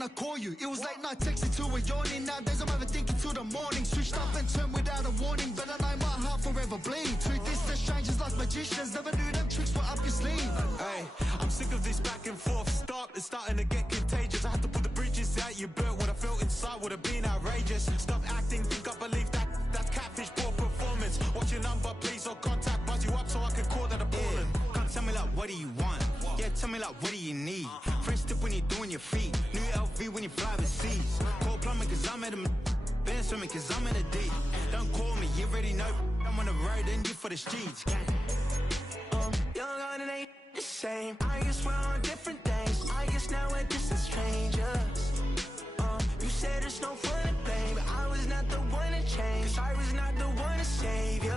when I call you. It was late night texting to a yawning. Nowadays I'm overthinking till the morning. Switched up and turned without a warning, but I know my heart forever bleed. Truth is that strangers like magicians never knew them tricks were up your sleeve. Hey, I'm sick of this back and forth. It's starting to get contagious. I had to put the bridges out you built. What I felt inside would have been outrageous. Stop acting, think I believe that. That's catfish, poor performance. Watch your number, please, or contact. Buzz you up so I can call that a ballin'. Can't tell me like, what do you want? Yeah, tell me like, what do you need? Fresh tip when you're doing your feet. New LV when you fly overseas. Call plumbing cause I'm at a been swimming cause I'm in a deep. Don't call me, you already know. I'm on the road and you for the streets. Young on it ain't the same. I guess we're on different things. I guess now we're just as strangers. You said it's no fun to blame, but I was not the one to change. Cause I was not the one to save you.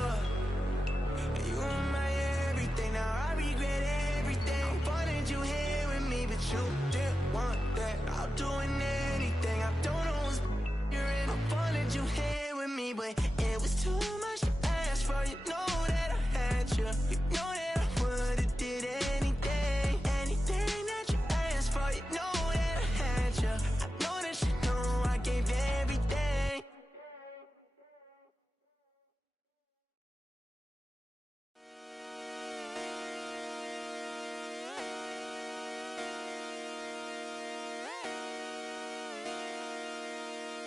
You were my everything, now I regret everything. I wanted you here with me, but you didn't want that. I'm doing anything, I don't know what's you're in. I wanted you here with me, but it was too much to ask for. You know that I had you. You know that I would've did anything, anything that you asked for. You know that I had you. I know that you know I gave everything.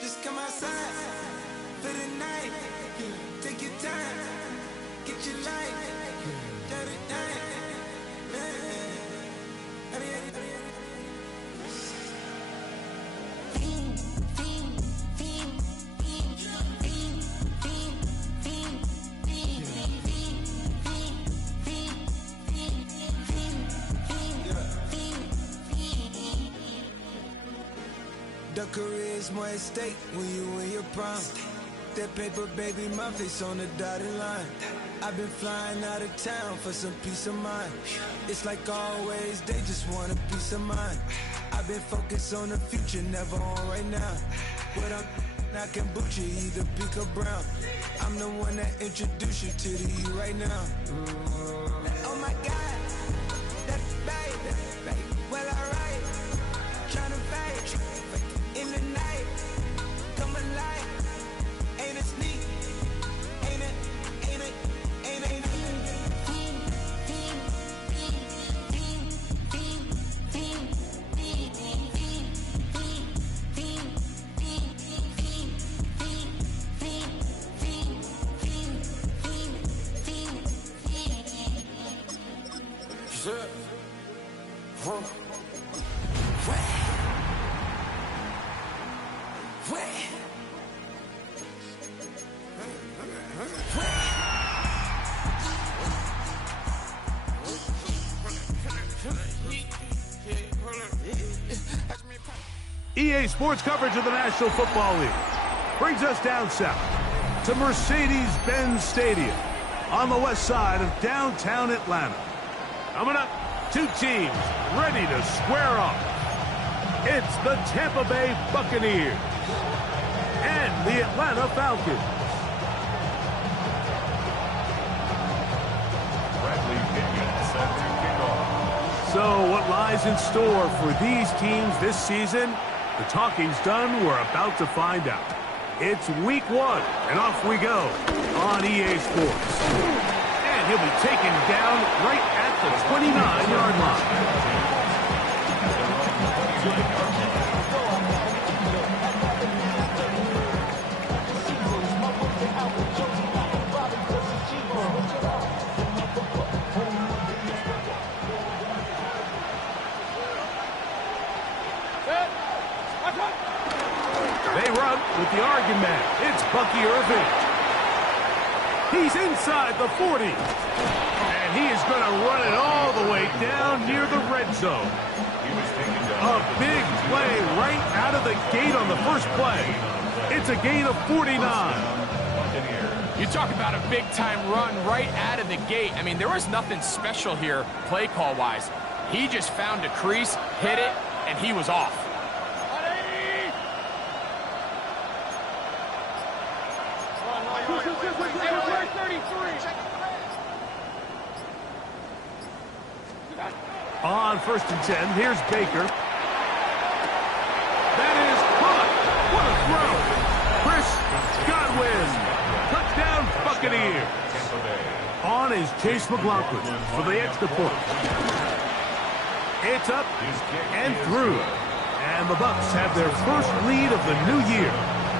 Just come outside for the night. Take your time, get your life. Let it night. The career's more at stake when you in your prime. That paper, baby, my face on the dotted line. I've been flying out of town for some peace of mind. It's like always, they just want a peace of mind. I've been focused on the future, never on right now. But I can boot you either pink or brown. I'm the one that introduced you to the you right now. Oh my God, that baby, well alright. Tryna fight in the night, come alive. Ain't it sneak? Ain't it? EA Sports coverage of the National Football League brings us down south to Mercedes-Benz Stadium on the west side of downtown Atlanta. Coming up, two teams ready to square off. It's the Tampa Bay Buccaneers and the Atlanta Falcons. So what lies in store for these teams this season? The talking's done. We're about to find out. It's week 1, and off we go on EA Sports. And he'll be taken down right at the 29-yard line. They run with the argument. It's Bucky Irving. He's inside the 40. And he is going to run it all the way down near the red zone. A big play right out of the gate on the first play. It's a gain of 49. You talk about a big-time run right out of the gate. I mean, there was nothing special here play call-wise. He just found a crease, hit it, and he was off. On 1st and 10, here's Baker. win. Touchdown, Buccaneers. On is Chase McLaughlin for the extra point. It's up and through. And the Bucs have their first lead of the new year.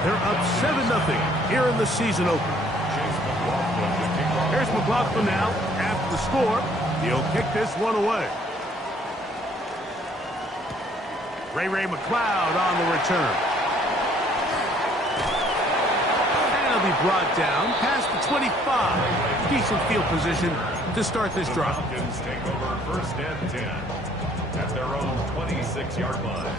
They're up 7-0 here in the season opener. Here's McLaughlin now. After the score, he'll kick this one away. Ray McLeod on the return. And he'll be brought down past the 25. Decent field position to start this drive. Falcons take over first and 10 at their own 26-yard line.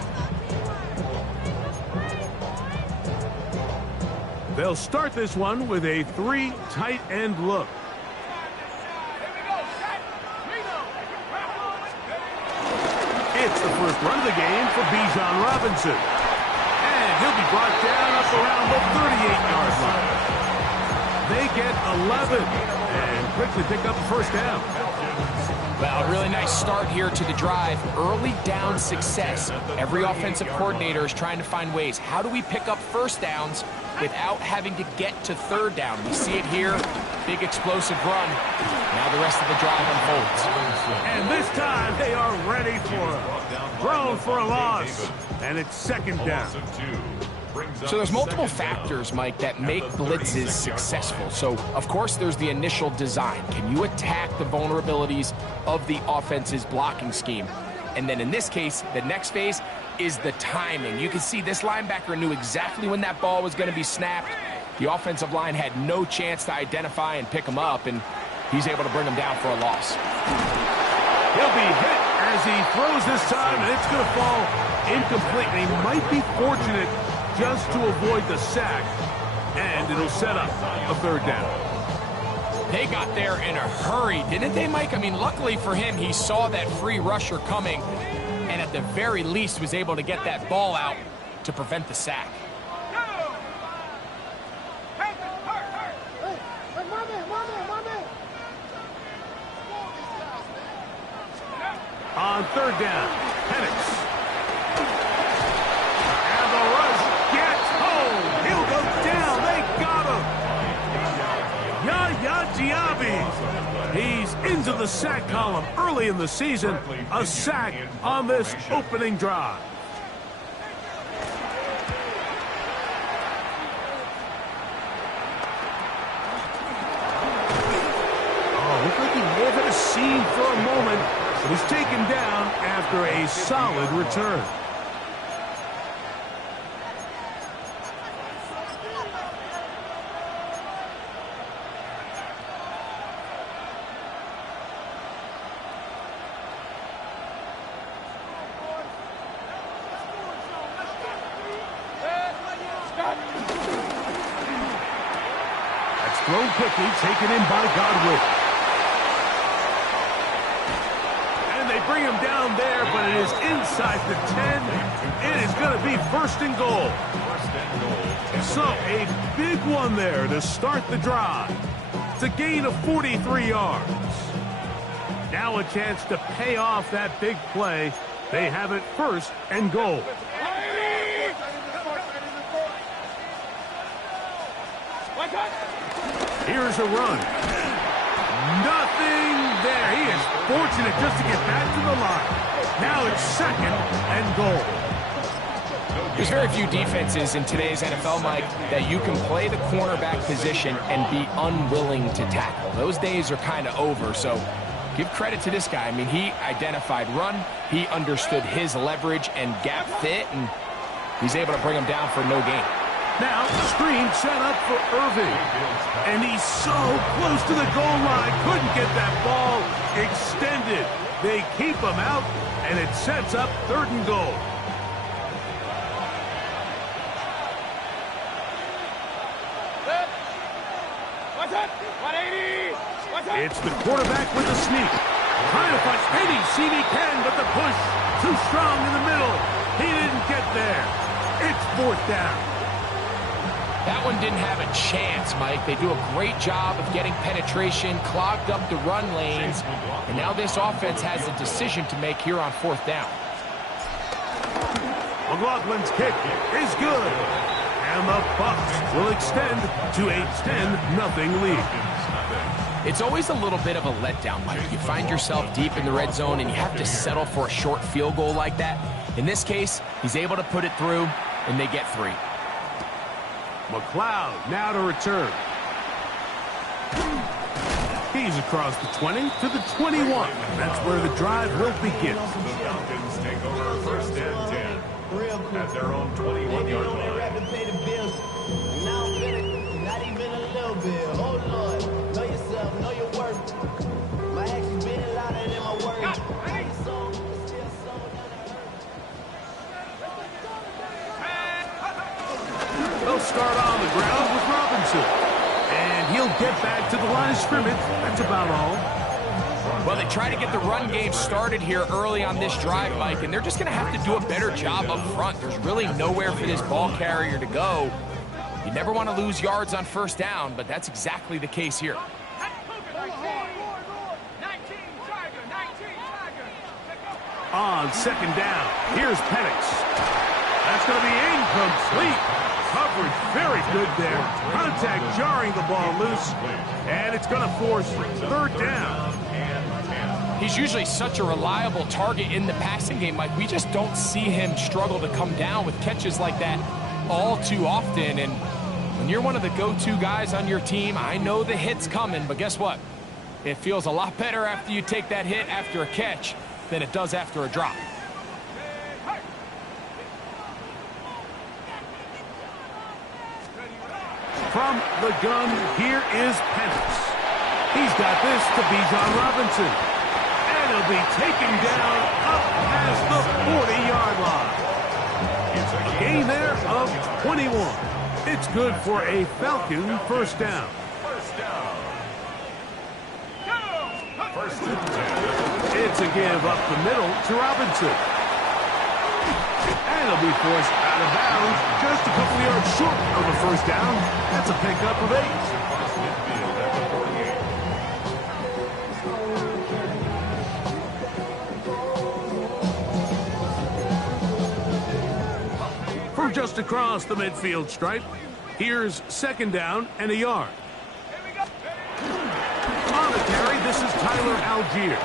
They'll start this one with a 3 tight end look. It's the first run of the game for Bijan Robinson. And he'll be brought down up around the 38-yard line. They get 11 and quickly pick up the first down. Well, a really nice start here to the drive. Early down success. Every offensive coordinator is trying to find ways. How do we pick up first downs without having to get to third down? We see it here. Big explosive run. Now the rest of the drive unfolds. And this time they are ready for it. Thrown for a loss. And it's second down. So there's multiple factors, Mike, that make blitzes successful. So, of course, there's the initial design. Can you attack the vulnerabilities of the offense's blocking scheme? And then in this case, the next phase is the timing. You can see this linebacker knew exactly when that ball was going to be snapped. The offensive line had no chance to identify and pick him up, and he's able to bring him down for a loss. He'll be hit as he throws this time, and it's going to fall incomplete. And he might be fortunate just to avoid the sack, and it'll set up a third down. They got there in a hurry, didn't they, Mike? I mean, luckily for him, he saw that free rusher coming, and at the very least was able to get that ball out to prevent the sack. On third down, Penix. And the rush gets home. He'll go down. They got him. Yaya Diaby. He's into the sack column early in the season. A sack on this opening drive. Oh, looked like he may have had a seam for a moment. Was taken down after a solid return. That's thrown quickly, taken in by Godwin. They bring him down there, but it is inside the 10. It is going to be first and goal. So a big one there to start the drive. It's a gain of 43 yards. Now a chance to pay off that big play. They have it first and goal. Here's a run. Nothing there. He is fortunate just to get back to the line. Now it's second and goal. There's very few defenses in today's NFL, Mike, that you can play the cornerback position and be unwilling to tackle. Those days are kind of over, so give credit to this guy. I mean, he identified run, he understood his leverage and gap fit, and he's able to bring him down for no gain. Now, screen set up for Irving. And he's so close to the goal line. Couldn't get that ball extended. They keep him out, and it sets up third and goal. It's the quarterback with the sneak. Trying to find any seam he can, but the push too strong in the middle. He didn't get there. It's fourth down. That one didn't have a chance, Mike. They do a great job of getting penetration, clogged up the run lanes, and now this offense has a decision to make here on fourth down. McLaughlin's kick is good. And And the Bucs will extend to a 10-0 lead. It's always a little bit of a letdown, Mike. You find yourself deep in the red zone and you have to settle for a short field goal like that. In this case, he's able to put it through, and they get 3. McLeod now to return. He's across the 20 to the 21. That's where the drive will begin. The Falcons take over first and 10 at their own 21-yard line. Not even a little bit. Oh, Lord. Know yourself. Know your worth. My actions being louder than my words. They'll start on the ground with Robinson. And he'll get back to the line of scrimmage. That's about all. Well, they try to get the run game started here early on this drive, Mike, and they're just going to have to do a better job up front. There's really nowhere for this ball carrier to go. You never want to lose yards on first down, but that's exactly the case here. On second down, here's Penix. That's going to be incomplete. Coverage very good there. Contact jarring the ball loose, and it's going to force third down. He's usually such a reliable target in the passing game, Mike. We just don't see him struggle to come down with catches like that all too often. And when you're one of the go-to guys on your team, I know the hit's coming, but guess what? It feels a lot better after you take that hit after a catch than it does after a drop. From the gun, here is Penix. He's got this to Bijan Robinson. And he'll be taken down up past the 40-yard line. A gain there of 21. It's good for a Falcon first down. It's a give up the middle to Robinson. And he'll be forced out of bounds just a couple yards short of a first down. That's a pickup of 8. From just across the midfield stripe, here's second down and a yard. On the carry, this is Tyler Algier.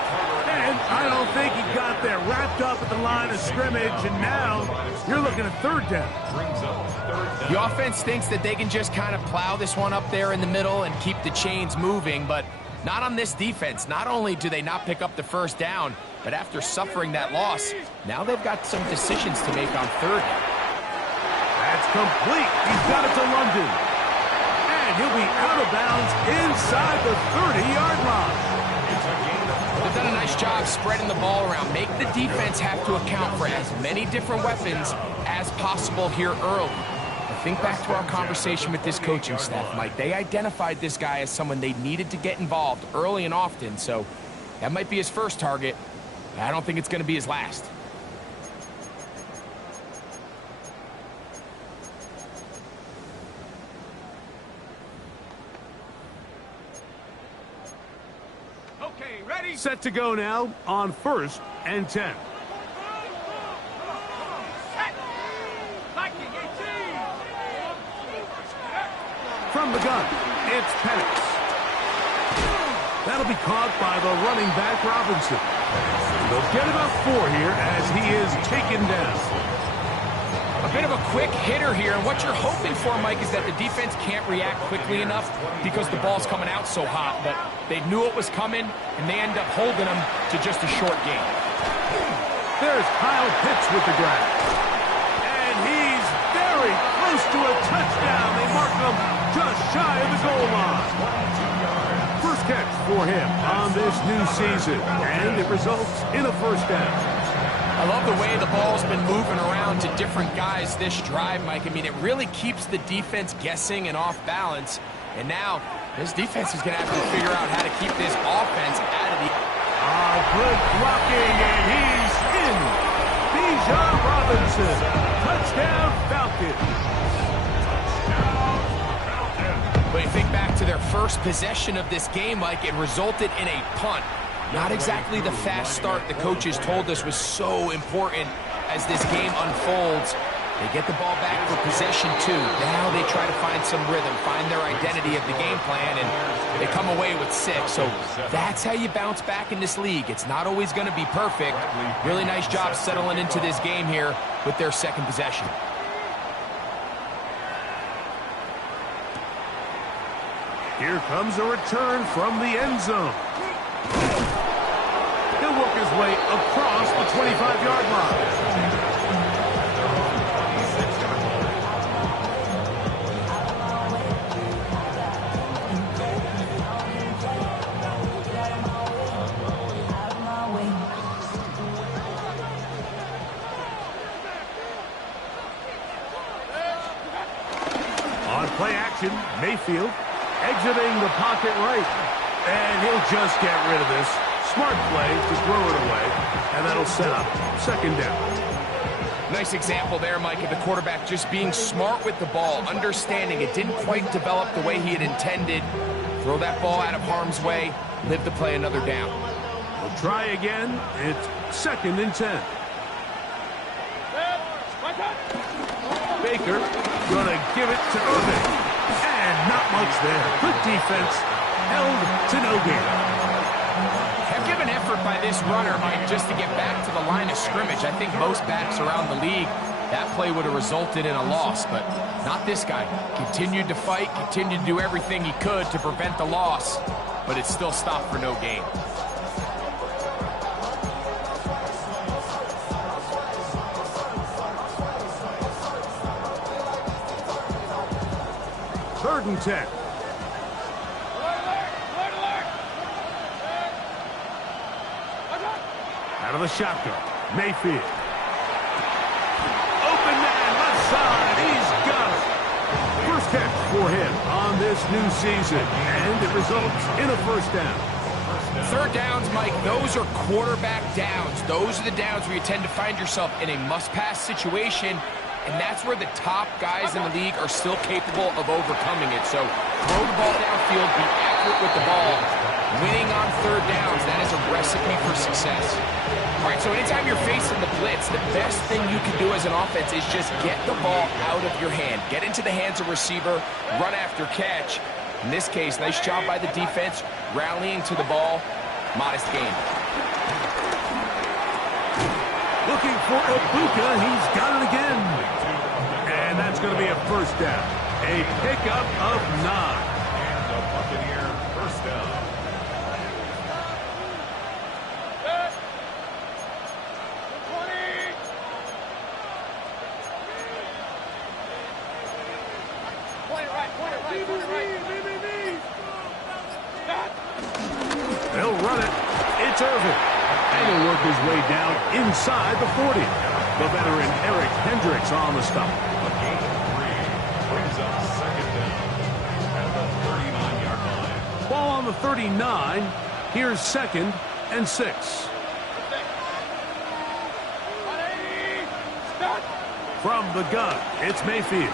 And I don't think he got there wrapped up at the line of scrimmage, and now you're looking at third down. The offense thinks that they can just kind of plow this one up there in the middle and keep the chains moving, but not on this defense. Not only do they not pick up the first down, but after suffering that loss, now they've got some decisions to make on third down. That's complete. He's got it to London. And he'll be out of bounds inside the 30-yard line. They've done a nice job spreading the ball around. Make the defense have to account for as many different weapons as possible here early. But think back to our conversation with this coaching staff, Mike. They identified this guy as someone they needed to get involved early and often, so that might be his first target. I don't think it's going to be his last. Set to go now on first and 10. From the gun, it's Penix. That'll be caught by the running back Robinson. They'll get about 4 here as he is taken down. A bit of a quick hitter here, and what you're hoping for, Mike, is that the defense can't react quickly enough because the ball's coming out so hot, but they knew it was coming, and they end up holding them to just a short gain. There's Kyle Pitts with the grab. And he's very close to a touchdown. They mark him just shy of the goal line. First catch for him on this new season, and it results in a first down. I love the way the ball's been moving around to different guys this drive, Mike. I mean, it really keeps the defense guessing and off balance. And now, this defense is going to have to figure out how to keep this offense out of the... Good blocking, and he's in. Bijan Robinson. Touchdown, Falcons. But you think back to their first possession of this game, Mike, it resulted in a punt. Not exactly the fast start the coaches told us was so important as this game unfolds. They get the ball back for possession 2. Now they try to find some rhythm, find their identity of the game plan, and they come away with 6. So that's how you bounce back in this league. It's not always going to be perfect. Really nice job settling into this game here with their second possession. Here comes a return from the end zone. He'll work his way across the 25-yard line. On play action, Mayfield exiting the pocket right. And he'll just get rid of this. Smart play to throw it away. And that'll set up second down. Nice example there, Mike, of the quarterback just being smart with the ball, understanding it didn't quite develop the way he had intended. Throw that ball out of harm's way, live to play another down. We'll try again. It's second and 10. Baker gonna give it to Irving. And not much there. Good defense. Held to no gain. Have given effort by this runner, Mike, just to get back to the line of scrimmage. I think most backs around the league, that play would have resulted in a loss, but not this guy. Continued to fight, continued to do everything he could to prevent the loss, but it still stopped for no gain. Third and 10. Out of the shotgun, Mayfield. Open man, left side, he's got it. First catch for him on this new season, and it results in a first down. Third downs, Mike, those are quarterback downs. Those are the downs where you tend to find yourself in a must-pass situation, and that's where the top guys in the league are still capable of overcoming it. So throw the ball downfield, be accurate with the ball. Winning on third downs, that is a recipe for success. All right, so anytime you're facing the blitz, the best thing you can do as an offense is just get the ball out of your hand. Get into the hands of receiver, run after catch. In this case, nice job by the defense, rallying to the ball. Modest gain. Looking for Ibuka, he's got it again. And that's going to be a first down. A pickup of 9. And the Buccaneer first down. They'll run it. It's Irving. And he'll work his way down inside the 40. The veteran Eric Hendricks on the stop. A gain of 3 brings up second down at the 39-yard line. Ball on the 39. Here's second and 6. From the gun, it's Mayfield.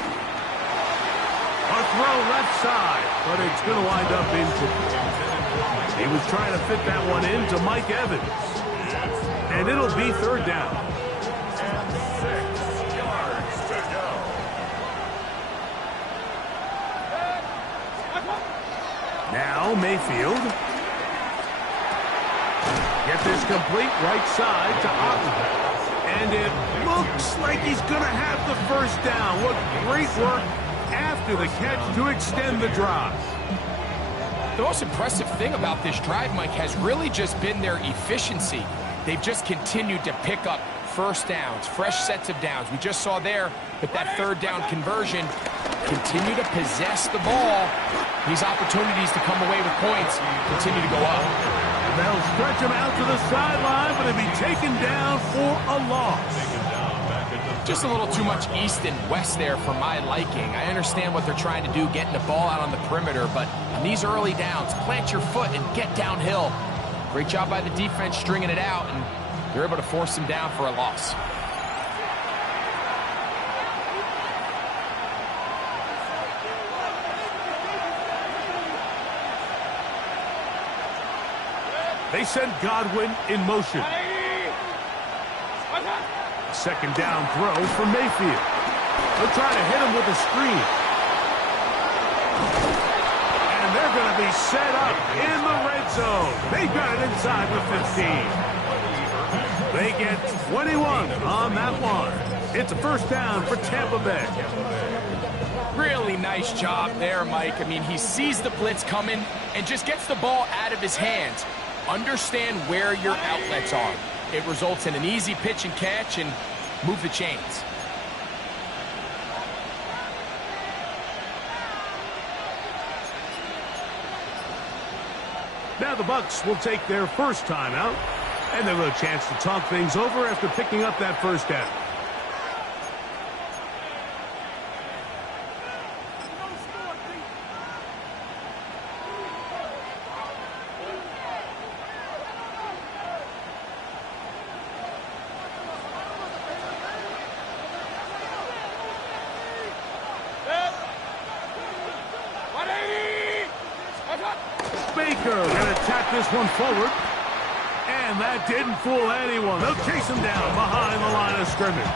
A throw left side, but it's going to wind up incomplete. He was trying to fit that one into Mike Evans. And it'll be third down. And 6 yards to go. Now Mayfield. Get this complete right side to Otten. And it looks like he's going to have the first down. What great work after the catch to extend the drive. The most impressive thing about this drive, Mike, has really just been their efficiency. They've just continued to pick up first downs, fresh sets of downs. We just saw there with that third down conversion, continue to possess the ball. These opportunities to come away with points continue to go up. They'll stretch him out to the sideline, but he'll be taken down for a loss. Just a little too much east and west there for my liking. I understand what they're trying to do, getting the ball out on the perimeter, but on these early downs, plant your foot and get downhill. Great job by the defense stringing it out, and they're able to force him down for a loss. They send Godwin in motion. Second down throw for Mayfield. They'll try to hit him with a screen. And they're going to be set up in the red zone. They've got it inside the 15. They get 21 on that one. It's a first down for Tampa Bay. Really nice job there, Mike. I mean, he sees the blitz coming and just gets the ball out of his hands. Understand where your outlets are. It results in an easy pitch and catch and move the chains. Now the Bucs will take their first timeout, and they'll have a chance to talk things over after picking up that first down. Baker going to tap this one forward. And that didn't fool anyone. They'll chase him down behind the line of scrimmage.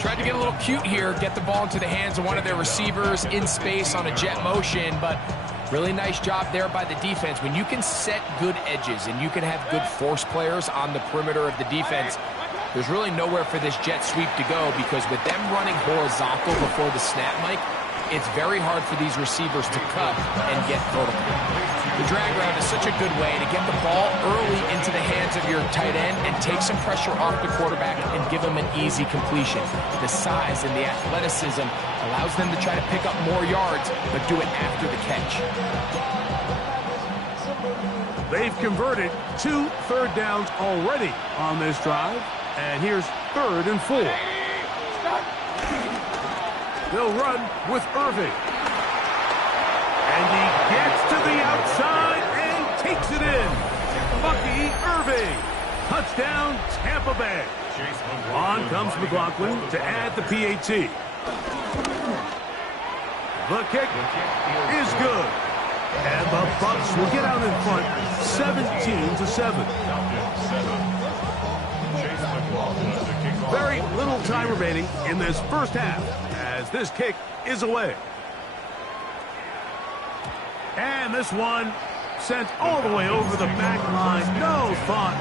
Tried to get a little cute here, get the ball into the hands of one of their receivers in space on a jet motion, but really nice job there by the defense. When you can set good edges and you can have good force players on the perimeter of the defense, there's really nowhere for this jet sweep to go, because with them running horizontal before the snap, Mike, it's very hard for these receivers to cut and get vertical. The drag route is such a good way to get the ball early into the hands of your tight end and take some pressure off the quarterback and give him an easy completion. The size and the athleticism allows them to try to pick up more yards, but do it after the catch. They've converted 2 third downs already on this drive, and here's 3rd and 4. They'll run with Irving. And he gets to the outside and takes it in. Bucky Irving. Touchdown, Tampa Bay. On comes McLaughlin to add the PAT. The kick is good. And the Bucs will get out in front 17-7. Very little time remaining in this first half, as this kick is away. And this one sent all the way over the back line. No thought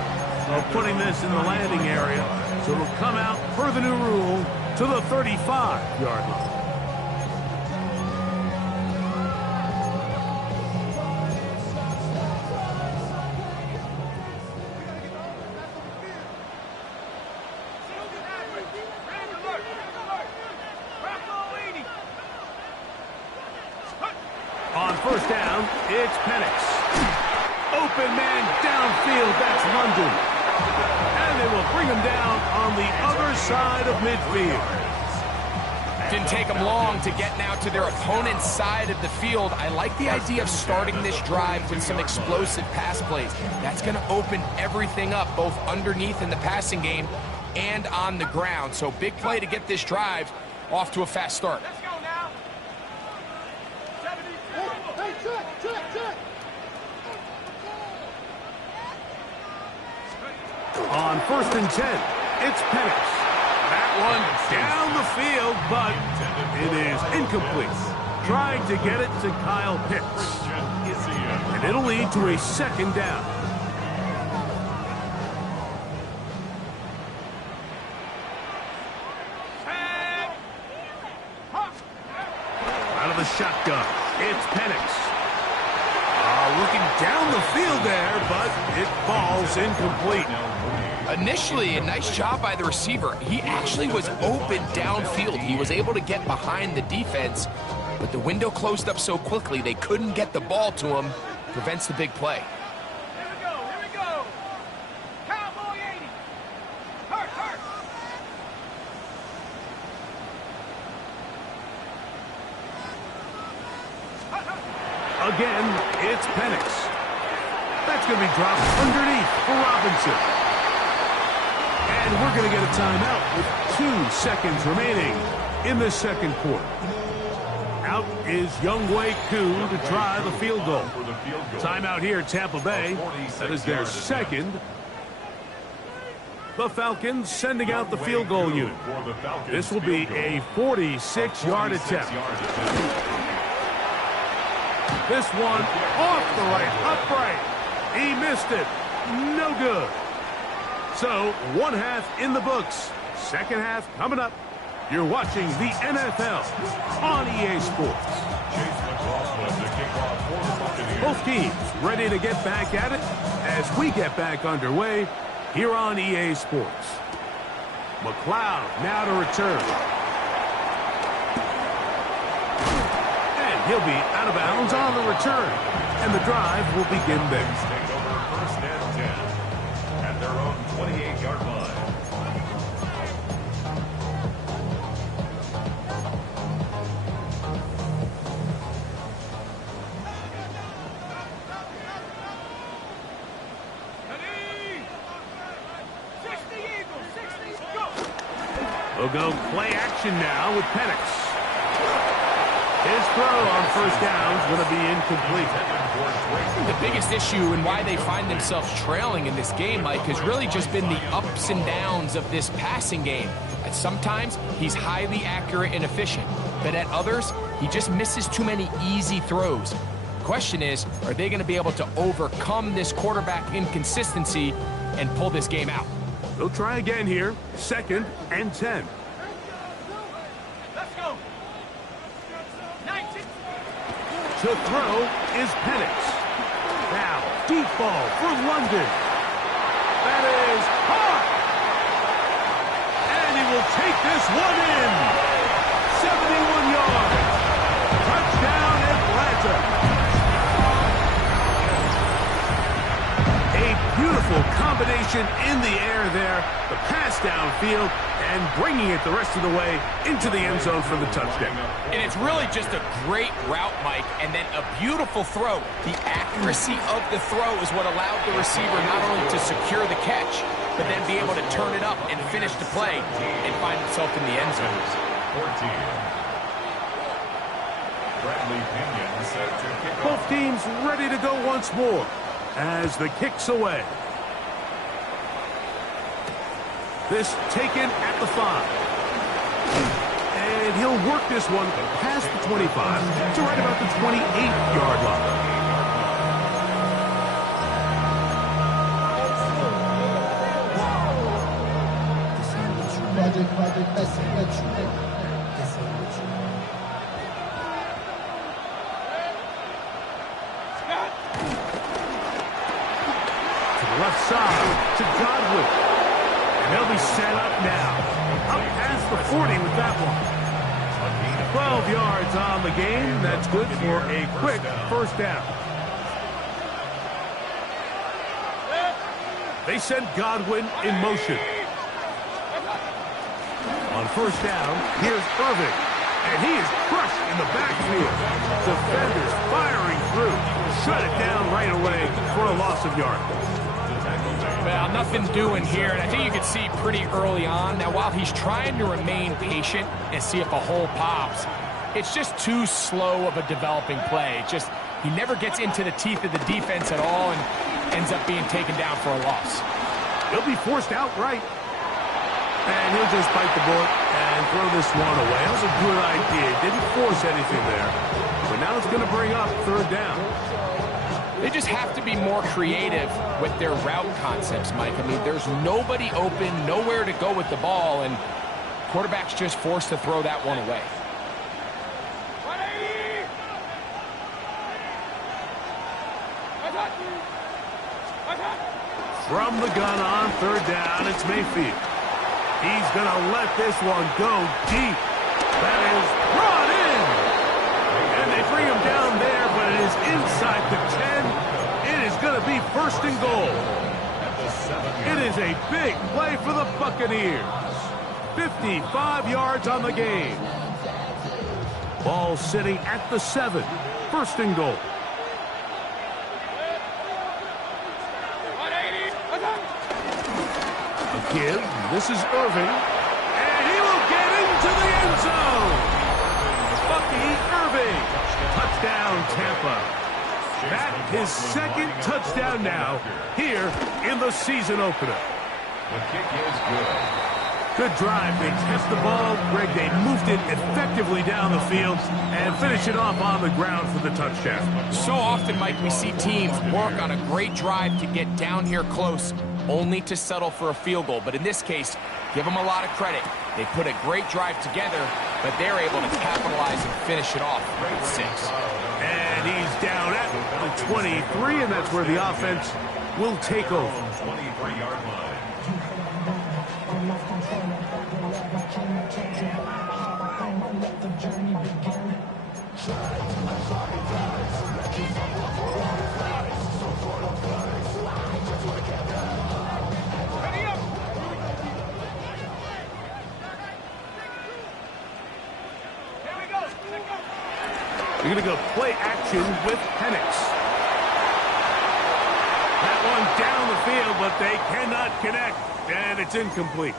of putting this in the landing area. So it'll come out, per the new rule, to the 35-yard line. On first down, it's Penix. Open man downfield, that's London. And they will bring him down on the other side of midfield. Didn't take them long to get now to their opponent's side of the field. I like the idea of starting this drive with some explosive pass plays. That's going to open everything up, both underneath in the passing game and on the ground. So big play to get this drive off to a fast start. On 1st and 10, it's Penix. That one down the field, but it is incomplete. Trying to get it to Kyle Pitts. And it'll lead to a 2nd down. Out of the shotgun, it's Penix. Looking down the field there, but it falls incomplete. Initially, a nice job by the receiver. He actually was open downfield. He was able to get behind the defense, but the window closed up so quickly they couldn't get the ball to him. Prevents the big play. Here we go. Cowboy 80. Hurt. Again, it's Penix. That's going to be dropped underneath for Robinson. And we're going to get a timeout with 2 seconds remaining in the second quarter. Out is Younghoe Koo to try the field goal. Timeout here, Tampa Bay. That is their second. The Falcons sending out the field goal unit. This will be a 46-yard attempt. This one off the right, upright. He missed it. No good. So, one half in the books. Second half coming up. You're watching the NFL on EA Sports. Both teams ready to get back at it as we get back underway here on EA Sports. McLeod now to return. And he'll be out of bounds on the return. And the drive will begin there. Take over first and 10 at their own 28-yard line. We'll go play action now with Penix. His throw on first down is going to be incomplete. The biggest issue and why they find themselves trailing in this game, Mike, has really just been the ups and downs of this passing game. At sometimes, he's highly accurate and efficient, but at others, he just misses too many easy throws. The question is, are they going to be able to overcome this quarterback inconsistency and pull this game out? They'll try again here. 2nd and 10. Let's go. 19. To throw is Penix. Now, deep ball for London. That is hot. And he will take this one in. 71 yards. Touchdown, Atlanta. A beautiful combination in the air there. The pass downfield and bringing it the rest of the way into the end zone for the touchdown. And it's really just a great route, Mike, and then a beautiful throw. The accuracy of the throw is what allowed the receiver not only to secure the catch, but then be able to turn it up and finish the play and find himself in the end zone. 14. Bradley Pinion set to kick off. Both teams ready to go once more as the kick's away. This taken at the 5. And he'll work this one past the 25 to right about the 28-yard line. Left side to Godwin. And they'll be set up now. Up past the 40 with that one. 12 yards on the game. That's good for a quick first down. They send Godwin in motion. On first down, here's Irving. And he is crushed in the backfield. Defenders firing through. Shut it down right away for a loss of yardage. Well, nothing doing here, and I think you can see pretty early on. Now, while he's trying to remain patient and see if a hole pops, it's just too slow of a developing play. He never gets into the teeth of the defense at all and ends up being taken down for a loss. He'll be forced outright. And he'll just bite the bullet and throw this one away. That was a good idea. Didn't force anything there. But now it's going to bring up third down. They just have to be more creative with their route concepts, Mike. I mean, there's nobody open, nowhere to go with the ball, and quarterback's just forced to throw that one away. From the gun on third down, it's Mayfield. He's going to let this one go deep. That is brought in. And they bring him down there, but it is inside the 10. It is going to be first and goal. It is a big play for the Buccaneers. 55 yards on the game. Ball sitting at the 7. First and goal. A give. This is Irving. And he will get into the end zone. Bucky Irving. Touchdown, Tampa. That his second touchdown now here in the season opener. The kick is good. Good drive. They kept the ball. Greg, they moved it effectively down the field and finished it off on the ground for the touchdown. So often, Mike, we see teams work on a great drive to get down here close, only to settle for a field goal. But in this case, give them a lot of credit. They put a great drive together, but they're able to capitalize and finish it off with 6. And he's down at the 23, and that's where the offense will take over. 23-yard line. You're going to go play action with Penix. That one down the field, but they cannot connect, and it's incomplete.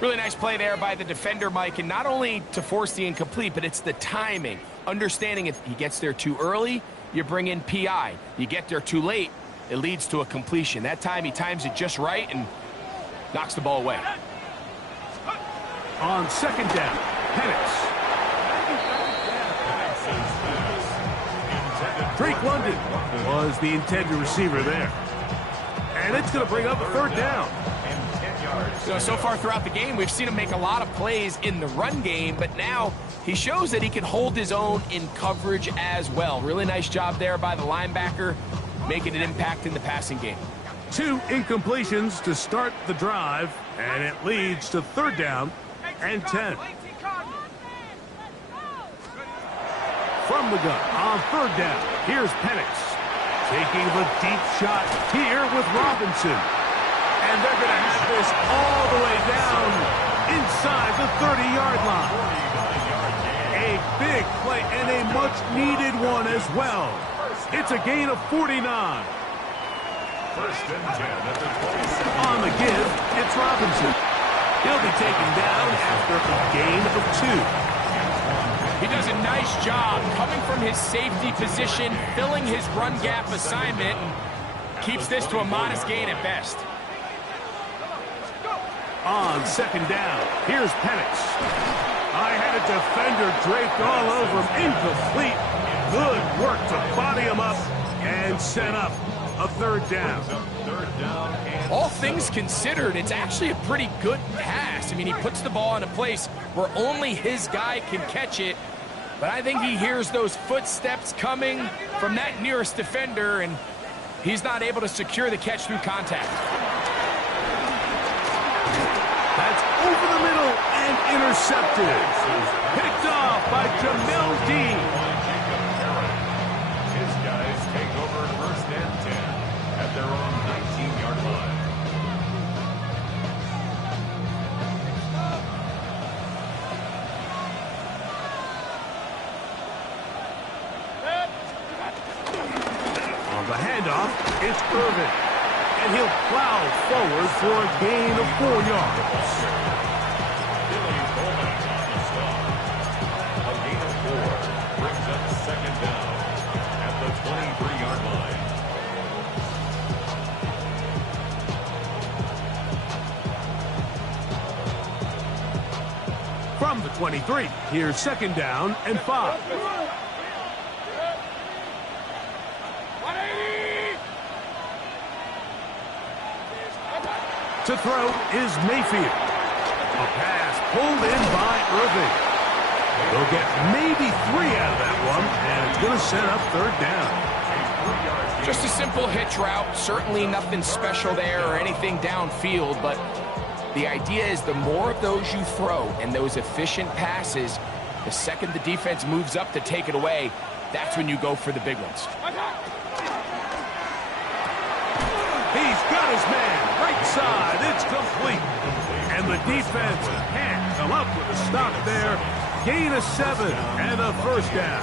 Really nice play there by the defender, Mike, and not only to force the incomplete, but it's the timing. Understanding if he gets there too early, you bring in PI. You get there too late, it leads to a completion. That time he times it just right and knocks the ball away. On second down, Penix. Drake London was the intended receiver there. And it's going to bring up a third down. So far throughout the game, we've seen him make a lot of plays in the run game, but now he shows that he can hold his own in coverage as well. Really nice job there by the linebacker, making an impact in the passing game. 2 incompletions to start the drive, and it leads to third down and 10. From the gun on third down, here's Penix taking the deep shot here with Robinson. And they're going to have this all the way down inside the 30-yard line. A big play and a much-needed one as well. It's a gain of 49. First and 10 at the 27. On the give, it's Robinson. He'll be taken down after a gain of 2. He does a nice job coming from his safety position, filling his run gap assignment, and keeps this to a modest gain at best. On second down, here's Penix. I had a defender draped all over him. Incomplete. Good work to body him up and set up a third down. All things considered, it's actually a pretty good pass. I mean, he puts the ball in a place where only his guy can catch it. But I think he hears those footsteps coming from that nearest defender, and he's not able to secure the catch through contact. That's over the middle and intercepted. Picked off by Jamel Dean. His guys take over first and 10 at their own 19-yard line. On the handoff, it's Irvin. And he'll plow forward for a gain of 4 yards. Billy Coleman on the stop. A gain of 4 brings up second down at the 23-yard line. From the 23, here's second down and 5. To throw is Mayfield. A pass pulled in by Irving. They'll get maybe 3 out of that one, and it's going to set up third down. Just a simple hitch route. Certainly nothing special there or anything downfield, but the idea is the more of those you throw and those efficient passes, the second the defense moves up to take it away, that's when you go for the big ones. He's got his man. Right side, it's complete. And the defense can't come up with a stop there. Gain of 7 and a first down.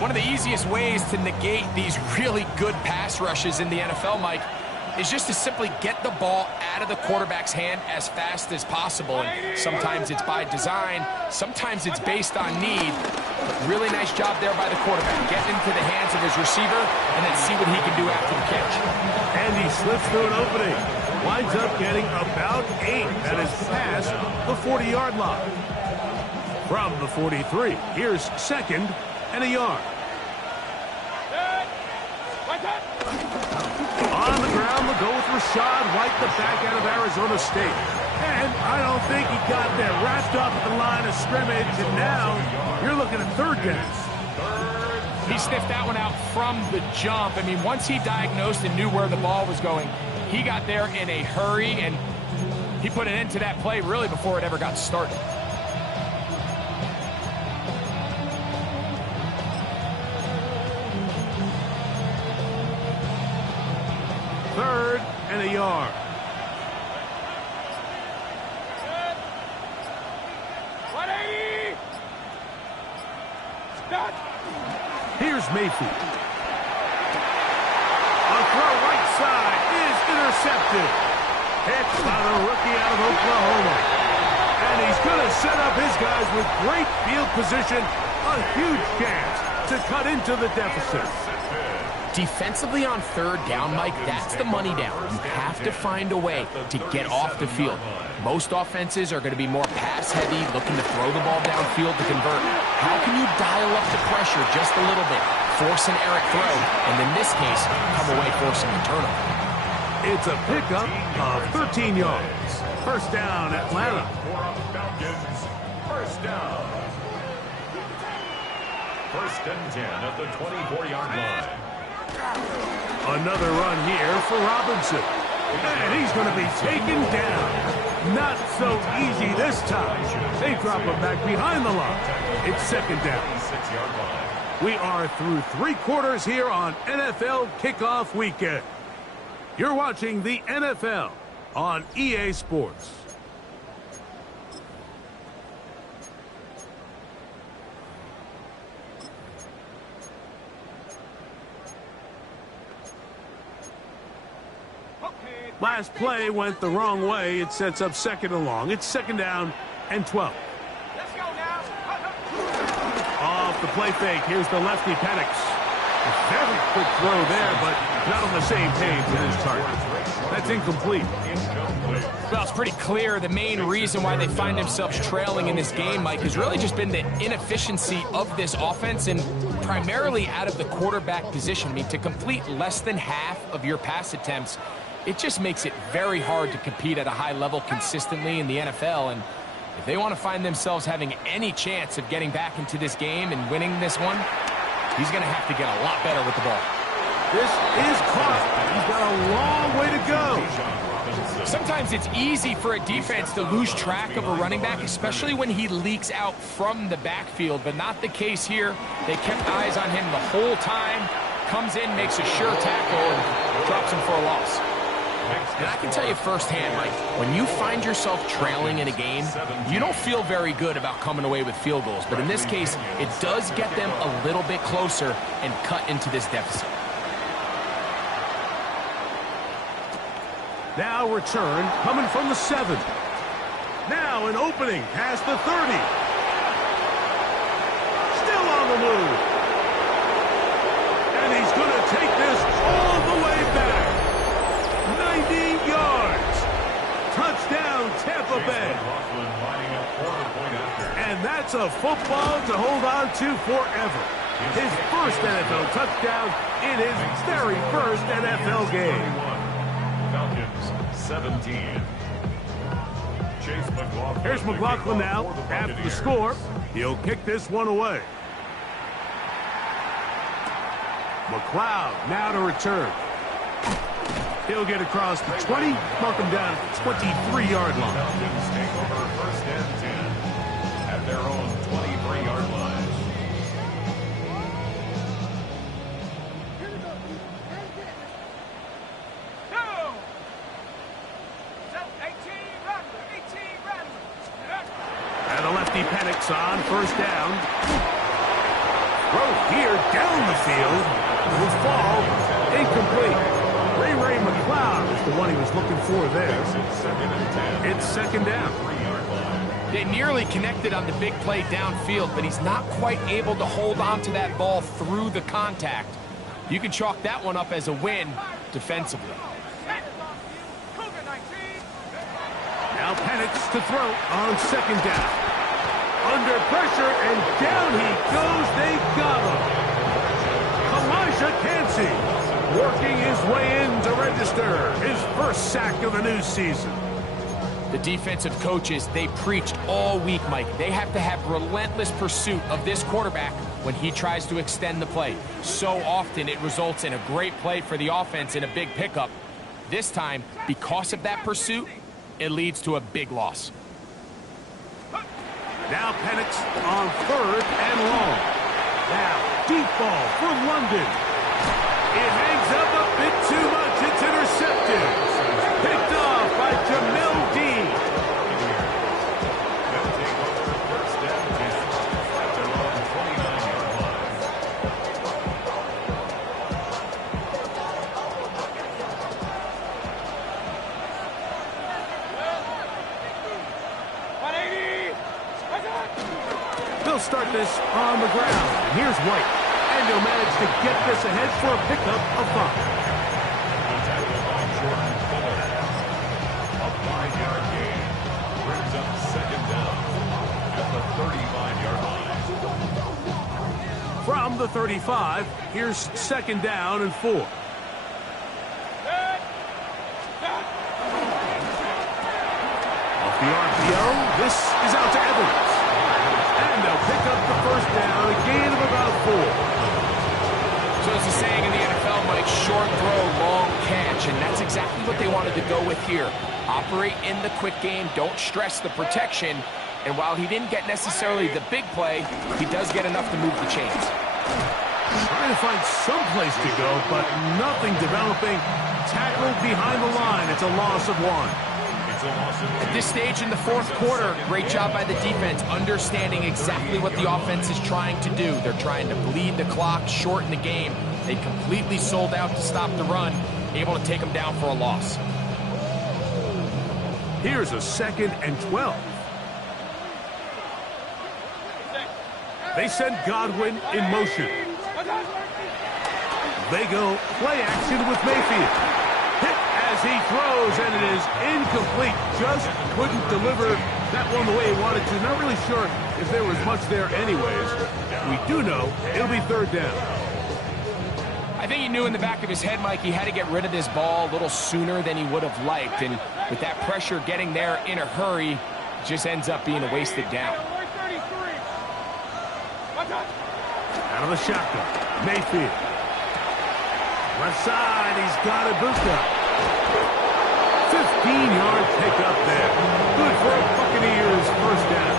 One of the easiest ways to negate these really good pass rushes in the NFL, Mike, is just to simply get the ball out of the quarterback's hand as fast as possible. And sometimes it's by design, sometimes it's based on need. Really nice job there by the quarterback. Get into the hands of his receiver and then see what he can do after the catch. And he slips through an opening. Winds up getting about 8. That is past the 40-yard line. From the 43, here's 2nd and a yard. On the ground, we'll go with Rashad White, the back out of Arizona State. And I don't think he got there. Wrapped up at the line of scrimmage, and now you're looking at 3rd down. He sniffed that one out from the jump. I mean, once he diagnosed and knew where the ball was going, he got there in a hurry, and he put an end to that play really before it ever got started. Third and a yard. Here's Mayfield. A throw right side is intercepted. Hit by the rookie out of Oklahoma. And he's going to set up his guys with great field position. A huge chance to cut into the deficit. Defensively on 3rd down, Mike, that's the money down. You have to find a way to get off the field. Most offenses are going to be more pass-heavy, looking to throw the ball downfield to convert. How can you dial up the pressure just a little bit, force an errant throw, and in this case, come away forcing a turnover? It's a pickup of 13 yards. 1st down, Atlanta. Falcons, 1st down. 1st and 10 at the 24-yard line. Another run here for Robinson. And he's going to be taken down. Not so easy this time. They drop him back behind the line. It's 2nd down. 6-yard line. We are through 3 quarters here on NFL Kickoff Weekend. You're watching the NFL on EA Sports. Last play went the wrong way. It sets up 2nd and long. It's 2nd down and 12. Let's go now. Off the play fake. Here's the lefty, Penix. A very quick throw there, but not on the same page with his target. That's incomplete. Well, it's pretty clear the main reason why they find themselves trailing in this game, Mike, has really just been the inefficiency of this offense and primarily out of the quarterback position. I mean, to complete less than half of your pass attempts, it just makes it very hard to compete at a high level consistently in the NFL. And if they want to find themselves having any chance of getting back into this game and winning this one, he's going to have to get a lot better with the ball. This is caught. He's got a long way to go. Sometimes it's easy for a defense to lose track of a running back, especially when he leaks out from the backfield, but not the case here. They kept eyes on him the whole time, comes in, makes a sure tackle, and drops him for a loss. And I can tell you firsthand, Mike, when you find yourself trailing in a game, you don't feel very good about coming away with field goals. But in this case, it does get them a little bit closer and cut into this deficit. Now return coming from the 7. Now an opening past the 30. Still on the move. And he's going to take this all the way back. 90 yards. Touchdown, Tampa Bay. And that's a football to hold on to forever. His first NFL touchdown in his very first NFL game. Falcons 17. Chase McLaughlin. Here's McLaughlin now after the score. He'll kick this one away. McLeod now to return. He'll get across the 20, mark him down at the 23-yard line. Falcons take over 1st and 10 at their own 23-yard line. And a lefty Penix on 1st down. Throw here down the field. Will fall incomplete. Ray McLeod is the one he was looking for there. It's 2nd down. 3-yard line. They nearly connected on the big play downfield, but he's not quite able to hold on to that ball through the contact. You can chalk that one up as a win defensively. Now Penix to throw on second down. Under pressure, and down he goes. They got him. Elijah Cansey working his way in to register his first sack of the new season. The defensive coaches, they preached all week, Mike. They have to have relentless pursuit of this quarterback when he tries to extend the play. So often it results in a great play for the offense and a big pickup. This time, because of that pursuit, it leads to a big loss. Now Penix on third and long. Now, deep ball for London. It hangs up a bit too much. It's intercepted. Picked off by Jamel Dean. They'll start this on the ground. Here's White. And he'll manage to get this ahead for a pickup of 5. A 5-yard gain brings up second down at the 35-yard line. From the 35, here's second down and 4. Off the RPO, this is out to Evans. And they'll pick up the first down, a gain of about 4. So as the saying in the NFL, Mike, short throw, long catch, and that's exactly what they wanted to go with here. Operate in the quick game, don't stress the protection, and while he didn't get necessarily the big play, he does get enough to move the chains. Trying to find some place to go, but nothing developing. Tackled behind the line. It's a loss of 1. At this stage in the fourth quarter, great job by the defense, understanding exactly what the offense is trying to do. They're trying to bleed the clock, shorten the game. They completely sold out to stop the run, able to take them down for a loss. Here's a second and 12. They send Godwin in motion. They go play action with Mayfield. Hit as he throws, and it is incomplete. Just couldn't deliver that one the way he wanted to. Not really sure if there was much there anyways. We do know it'll be third down. I think he knew in the back of his head, Mike, he had to get rid of this ball a little sooner than he would have liked. And with that pressure getting there in a hurry, it just ends up being a wasted down. Out of the shotgun, Mayfield. Left side, he's got Ibuka. 15-yard pickup there. Good for a Buccaneers first down.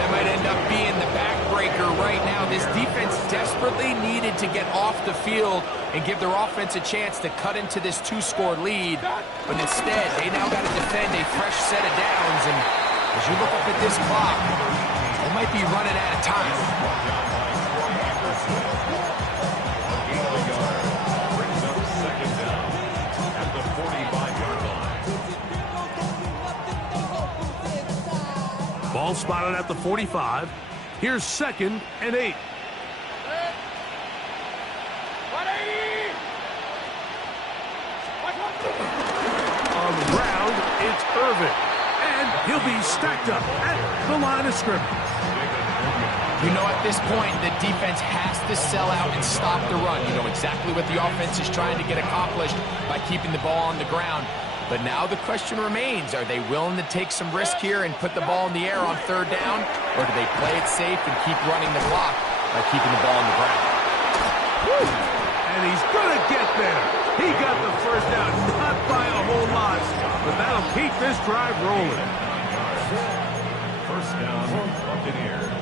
That might end up being the backbreaker right now. This defense desperately needed to get off the field and give their offense a chance to cut into this 2-score lead. But instead, they now got to defend a fresh set of downs. And as you look up at this clock, they might be running out of time. Ball spotted at the 45. Here's second and 8. On the ground, it's Irvin. And he'll be stacked up at the line of scrimmage. You know, at this point, the defense has to sell out and stop the run. You know exactly what the offense is trying to get accomplished by keeping the ball on the ground. But now the question remains, are they willing to take some risk here and put the ball in the air on third down? Or do they play it safe and keep running the clock by keeping the ball on the ground? Woo! And he's going to get there. He got the first down, not by a whole lot, but that'll keep this drive rolling. First down, Buccaneers.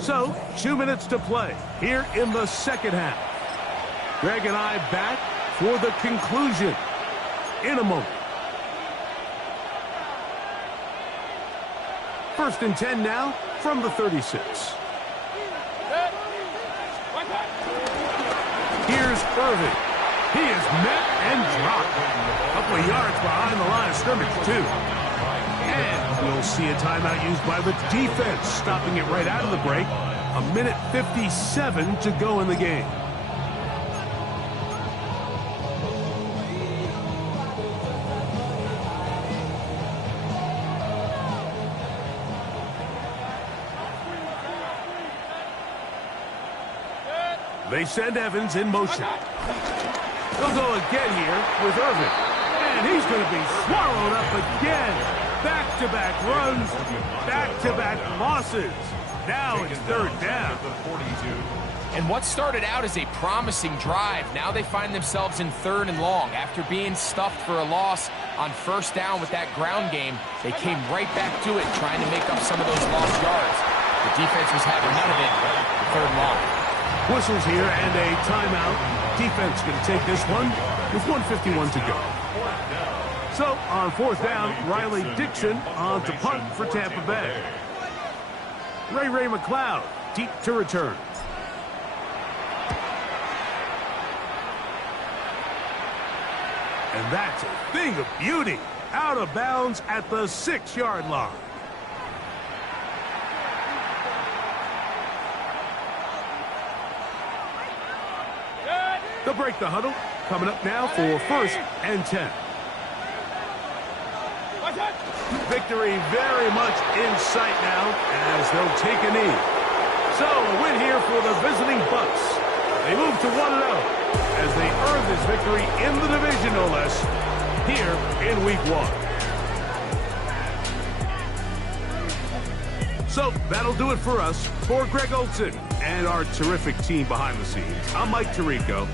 So, 2 minutes to play here in the second half. Greg and I back for the conclusion in a moment. First and 10 now from the 36. Here's Irvin. He is met and dropped. A couple of yards behind the line of scrimmage, too. And we'll see a timeout used by the defense, stopping it right out of the break. A minute 57 to go in the game. They send Evans in motion. They'll go again here with Irvin. And he's going to be swallowed up again. Back-to-back runs, back-to-back losses. Now it's third down. And what started out as a promising drive, now they find themselves in third and long. After being stuffed for a loss on first down with that ground game, they came right back to it, trying to make up some of those lost yards. The defense was having none of it in third and long. Whistles here and a timeout. Defense going to take this one with 1:51 to go. So on fourth down, Riley Dixon on to punt for Tampa Bay. Ray McLeod deep to return. And that's a thing of beauty. Out of bounds at the 6-yard line. They'll break the huddle. Coming up now for 1st and 10. Victory very much in sight now as they'll take a knee. So a win here for the visiting Bucs. They move to 1-0 as they earn this victory in the division, no less, here in Week 1. So that'll do it for us. For Greg Olson and our terrific team behind the scenes, I'm Mike Tirico.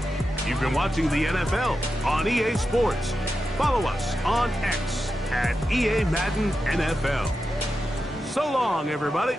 You've been watching the NFL on EA Sports. Follow us on X at EA Madden NFL. So long, everybody.